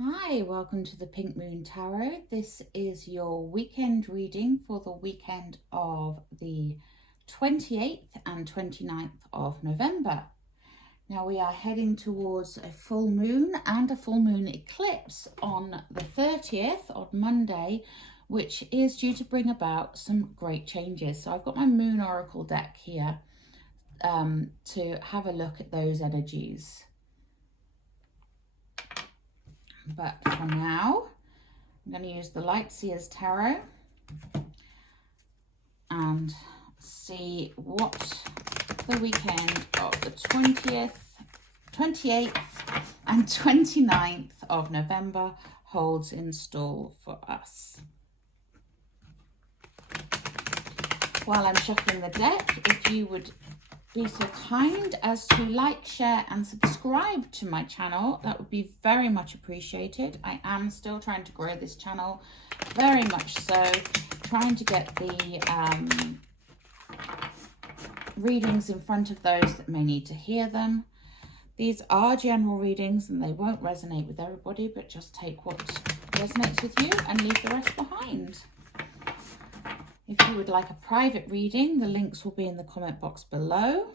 Hi, welcome to the Pink Moon Tarot. This is your weekend reading for the weekend of the 28th and 29th of November. Now we are heading towards a full moon and a full moon eclipse on the 30th on Monday, which is due to bring about some great changes. So I've got my Moon Oracle deck here to have a look at those energies. But for now, I'm going to use the Light Seers Tarot and see what the weekend of the 20th, 28th and 29th of November holds in store for us. While I'm shuffling the deck, if you would be so kind as to like, share and subscribe to my channel, that would be very much appreciated. I am still trying to grow this channel, very much so, trying to get the readings in front of those that may need to hear them. These are general readings and they won't resonate with everybody, but just take what resonates with you and leave the rest behind. If you would like a private reading, the links will be in the comment box below.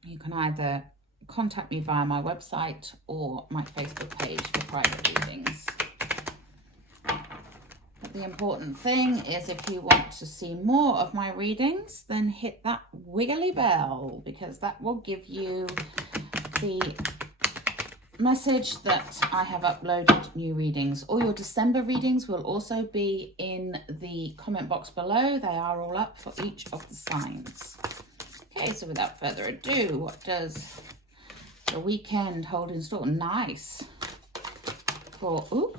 You can either contact me via my website or my Facebook page for private readings. But the important thing is, if you want to see more of my readings, then hit that wiggly bell, because that will give you the message that I have uploaded new readings. All your December readings will also be in the comment box below. They are all up for each of the signs. Okay, so without further ado, what does the weekend hold in store? Nice. For, ooh.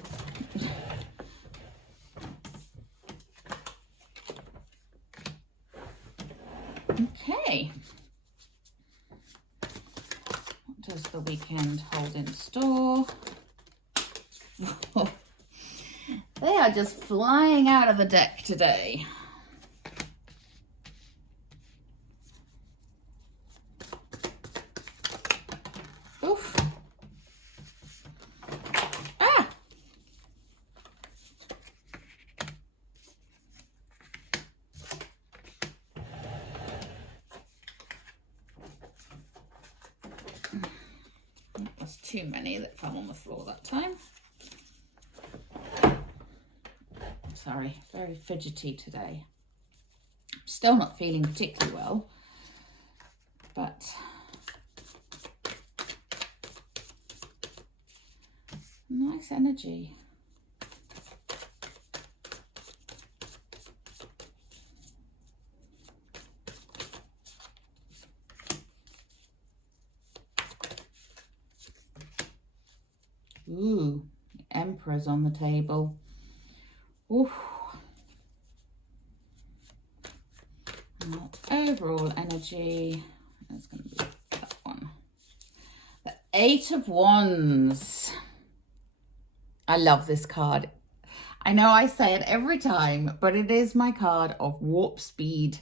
Okay. Does the weekend hold in store? They are just flying out of the deck today. Oof. Ah! There's too many that fell on the floor that time. Sorry, very fidgety today. Still not feeling particularly well, but nice energy. Ooh, the Emperor's on the table. Ooh. Overall energy is going to be that one. The Eight of Wands. I love this card. I know I say it every time, but it is my card of warp speed.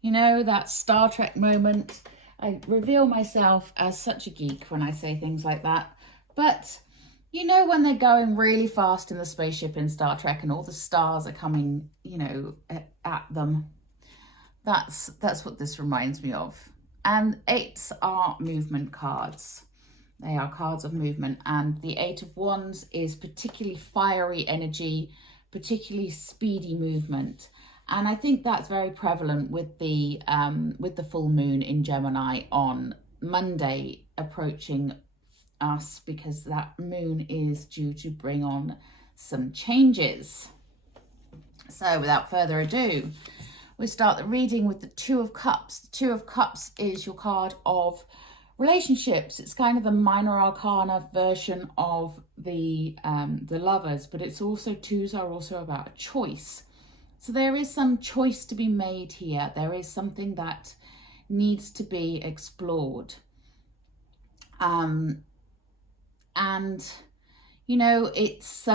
You know, that Star Trek moment. I reveal myself as such a geek when I say things like that. But you know, when they're going really fast in the spaceship in Star Trek and all the stars are coming, you know, at them. That's what this reminds me of. And eights are movement cards. They are cards of movement. And the Eight of Wands is particularly fiery energy, particularly speedy movement. And I think that's very prevalent with the full moon in Gemini on Monday approaching us, because that moon is due to bring on some changes. So without further ado, we start the reading with the Two of Cups. The Two of Cups is your card of relationships. It's kind of the minor arcana version of the Lovers, but it's also, twos are also about a choice. So there is some choice to be made here. There is something that needs to be explored. And, you know, it's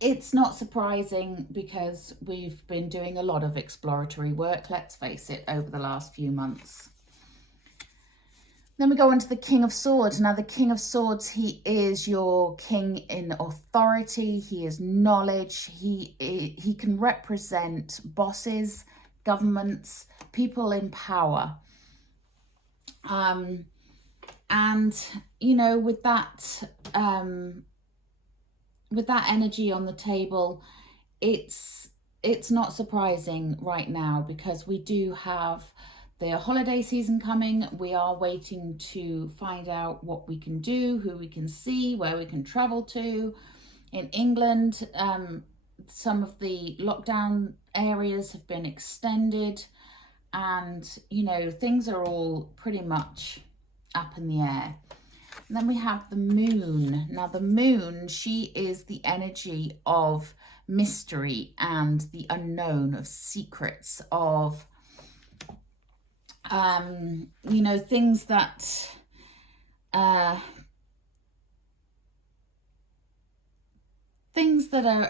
it's not surprising because we've been doing a lot of exploratory work, let's face it, over the last few months. Then we go on to the King of Swords. Now, the King of Swords, he is your king in authority. He is knowledge. He can represent bosses, governments, people in power. And, you know, with that energy on the table, it's not surprising right now because we do have the holiday season coming. We are waiting to find out what we can do, who we can see, where we can travel to. In England, some of the lockdown areas have been extended, and, you know, things are all pretty much up in the air. And then we have the moon. Now, the moon, she is the energy of mystery and the unknown, of secrets, of you know, things that are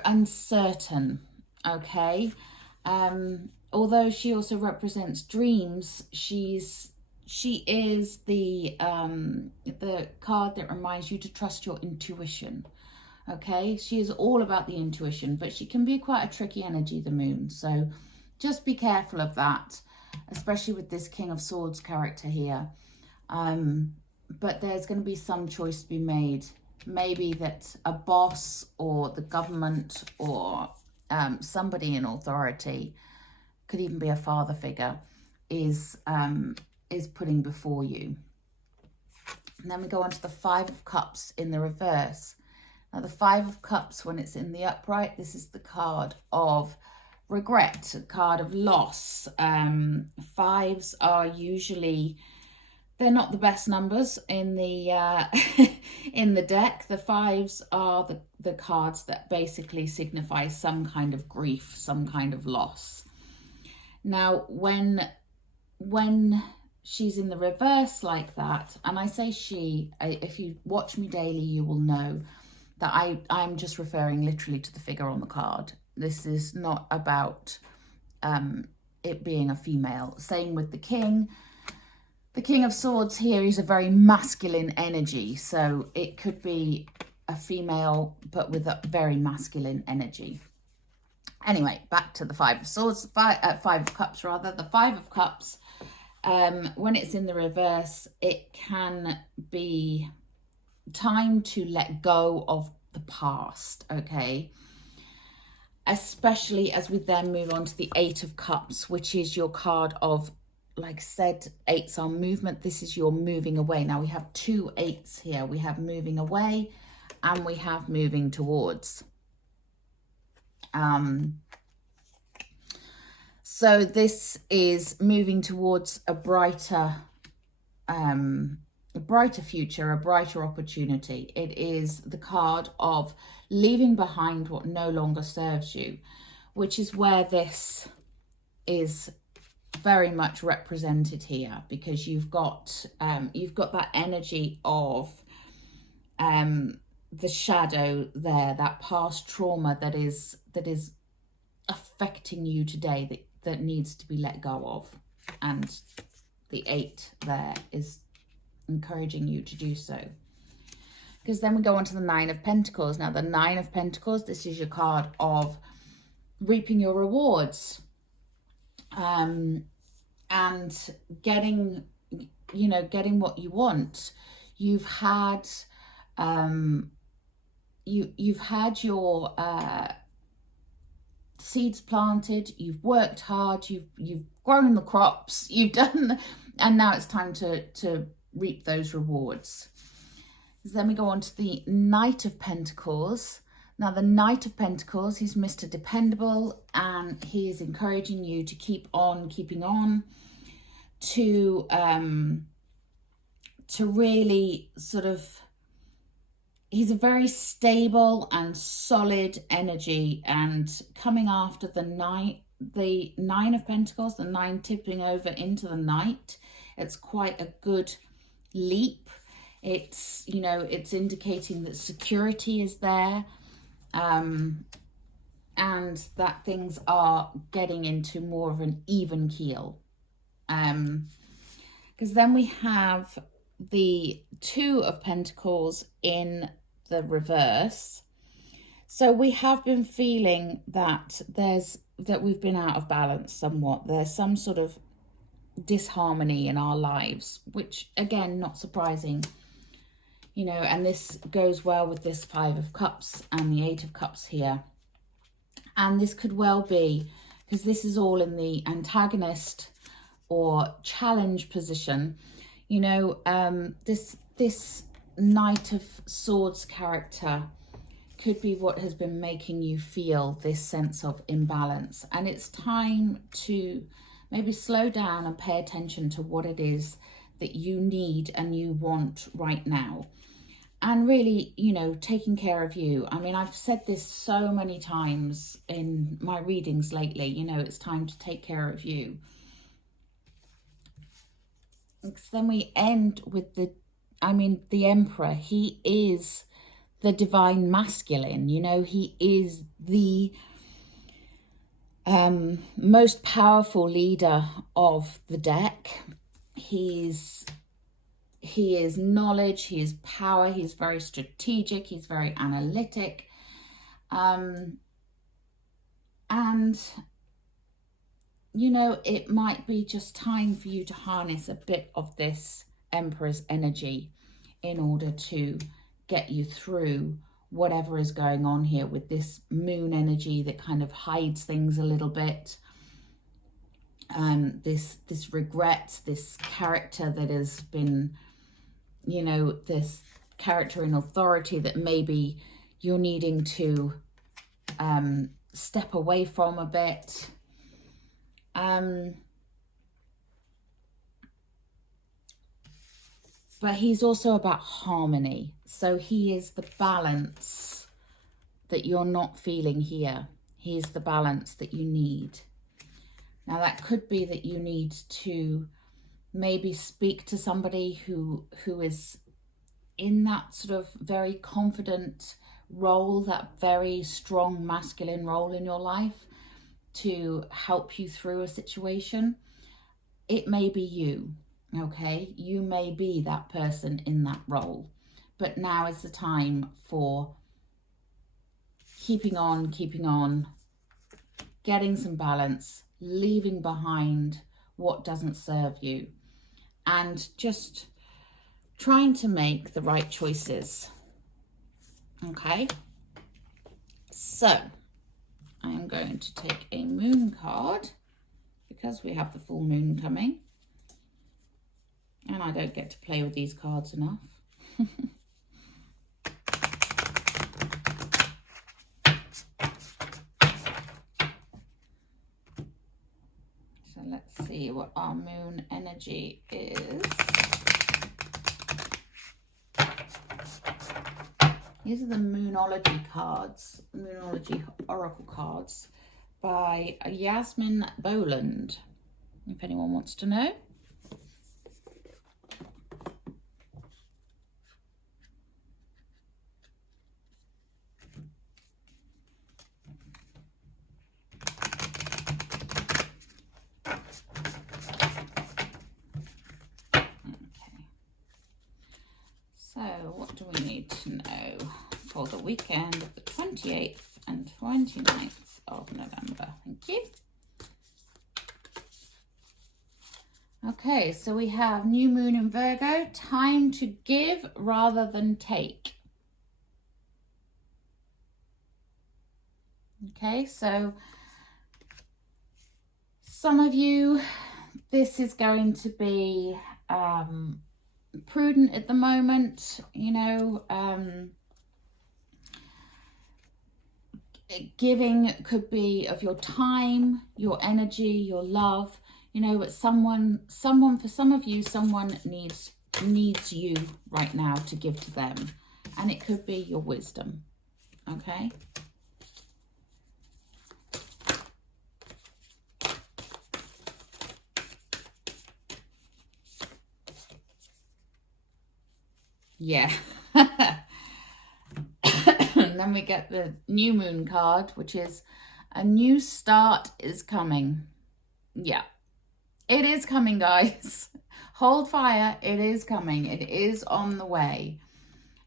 uncertain. Okay, although she also represents dreams, she is the card that reminds you to trust your intuition. Okay, she is all about the intuition, but she can be quite a tricky energy, the moon, so just be careful of that, especially with this King of Swords character here. But there's going to be some choice to be made. Maybe that a boss or the government or somebody in authority, could even be a father figure, is putting before you. And then we go on to the Five of Cups in the reverse. Now, the Five of Cups, when it's in the upright, this is the card of regret, a card of loss. Fives are usually, they're not the best numbers in the in the deck. The fives are the cards that basically signify some kind of grief, some kind of loss. Now, when she's in the reverse like that, and I say she, if you watch me daily, you will know that I'm just referring literally to the figure on the card. This is not about it being a female. Same with the king. The King of Swords here is a very masculine energy, so it could be a female, but with a very masculine energy. Anyway, back to the Five of Swords, Five of Cups rather. The Five of Cups, when it's in the reverse, it can be time to let go of the past, okay? Especially as we then move on to the Eight of Cups, which is your card of, like I said, eights are movement. This is your moving away. Now we have two eights here. We have moving away and we have moving towards. So this is moving towards a brighter future, a brighter opportunity. It is the card of leaving behind what no longer serves you, which is where this is very much represented here, because you've got that energy of the shadow there, that past trauma that is affecting you today, that needs to be let go of, and the eight there is encouraging you to do so. Because then we go on to the Nine of Pentacles. Now, the Nine of Pentacles, this is your card of reaping your rewards, and getting what you want. You've had you've had your seeds planted, you've worked hard, you've grown the crops, you've done, and now it's time to reap those rewards. So then we go on to the Knight of Pentacles. Now, the Knight of Pentacles, he's Mr. Dependable, and he is encouraging you to keep on keeping on, to really sort of, he's a very stable and solid energy, and coming after the Nine of Pentacles, the nine tipping over into the Knight, it's quite a good leap. It's, you know, it's indicating that security is there. and that things are getting into more of an even keel. Because then we have the Two of Pentacles in the reverse. So we have been feeling that we've been out of balance somewhat. There's some sort of disharmony in our lives, which again, not surprising, you know, and this goes well with this Five of Cups and the Eight of Cups here. And this could well be, because this is all in the antagonist or challenge position, you know, this Knight of Swords character could be what has been making you feel this sense of imbalance. And it's time to maybe slow down and pay attention to what it is that you need and you want right now. And really, you know, taking care of you. I mean, I've said this so many times in my readings lately, you know, it's time to take care of you. Then we end with the Emperor. He is the divine masculine, you know, he is the most powerful leader of the deck. He is knowledge, he is power, he's very strategic, he's very analytic. And, you know, it might be just time for you to harness a bit of this Emperor's energy in order to get you through whatever is going on here with this moon energy that kind of hides things a little bit. This regret, this character that has been, you know, this character in authority that maybe you're needing to step away from a bit. But he's also about harmony. So he is the balance that you're not feeling here. He is the balance that you need. Now that could be that you need to maybe speak to somebody who is in that sort of very confident role, that very strong masculine role in your life to help you through a situation. It may be you, okay? You may be that person in that role, but now is the time for keeping on, getting some balance, leaving behind what doesn't serve you, and just trying to make the right choices, okay? So I am going to take a moon card because we have the full moon coming and I don't get to play with these cards enough. So let's see what our moon energy is. These are the Moonology cards, Moonology Oracle cards by Yasmin Boland, if anyone wants to know. So what do we need to know for the weekend of the 28th and 29th of November? Thank you. Okay, so we have new moon in Virgo, time to give rather than take. Okay, so some of you, this is going to be prudent at the moment, you know. Giving could be of your time, your energy, your love, you know, but for some of you, someone needs you right now to give to them, and it could be your wisdom, okay? Yeah. And then we get the new moon card, which is A new start is coming. Yeah, it is coming, guys. Hold fire. It is coming. It is on the way.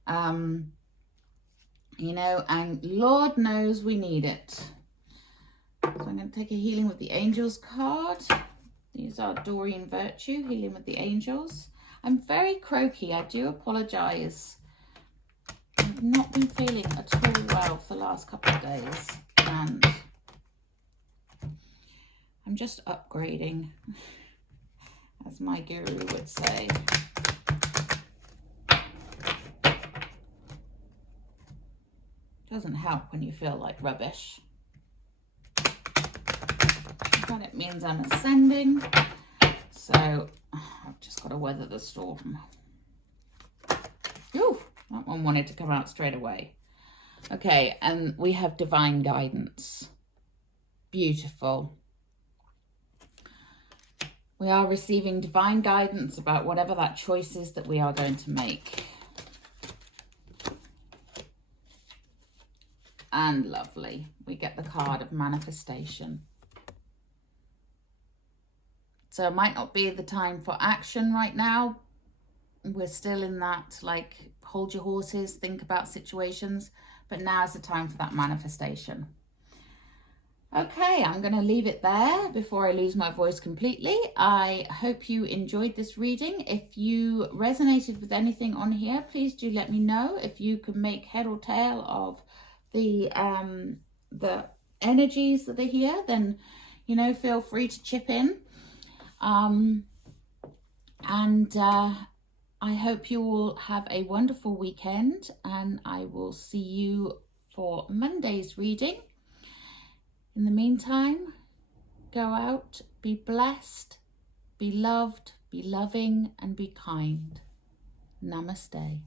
You know, and Lord knows we need it. So I'm going to take a Healing with the Angels card. These are Doreen Virtue, Healing with the Angels. I'm very croaky. I do apologise. I've not been feeling at all well for the last couple of days. And I'm just upgrading, as my guru would say. Doesn't help when you feel like rubbish. But it means I'm ascending. So I've just got to weather the storm. Ooh, that one wanted to come out straight away. Okay, and we have divine guidance. Beautiful. We are receiving divine guidance about whatever that choice is that we are going to make. And lovely. We get the card of manifestation. So it might not be the time for action right now. We're still in that, like, hold your horses, think about situations. But now is the time for that manifestation. Okay, I'm going to leave it there before I lose my voice completely. I hope you enjoyed this reading. If you resonated with anything on here, please do let me know. If you can make head or tail of the energies that are here, then, you know, feel free to chip in. I hope you all have a wonderful weekend, and I will see you for Monday's reading. In the meantime, go out, be blessed, be loved, be loving, and be kind. Namaste.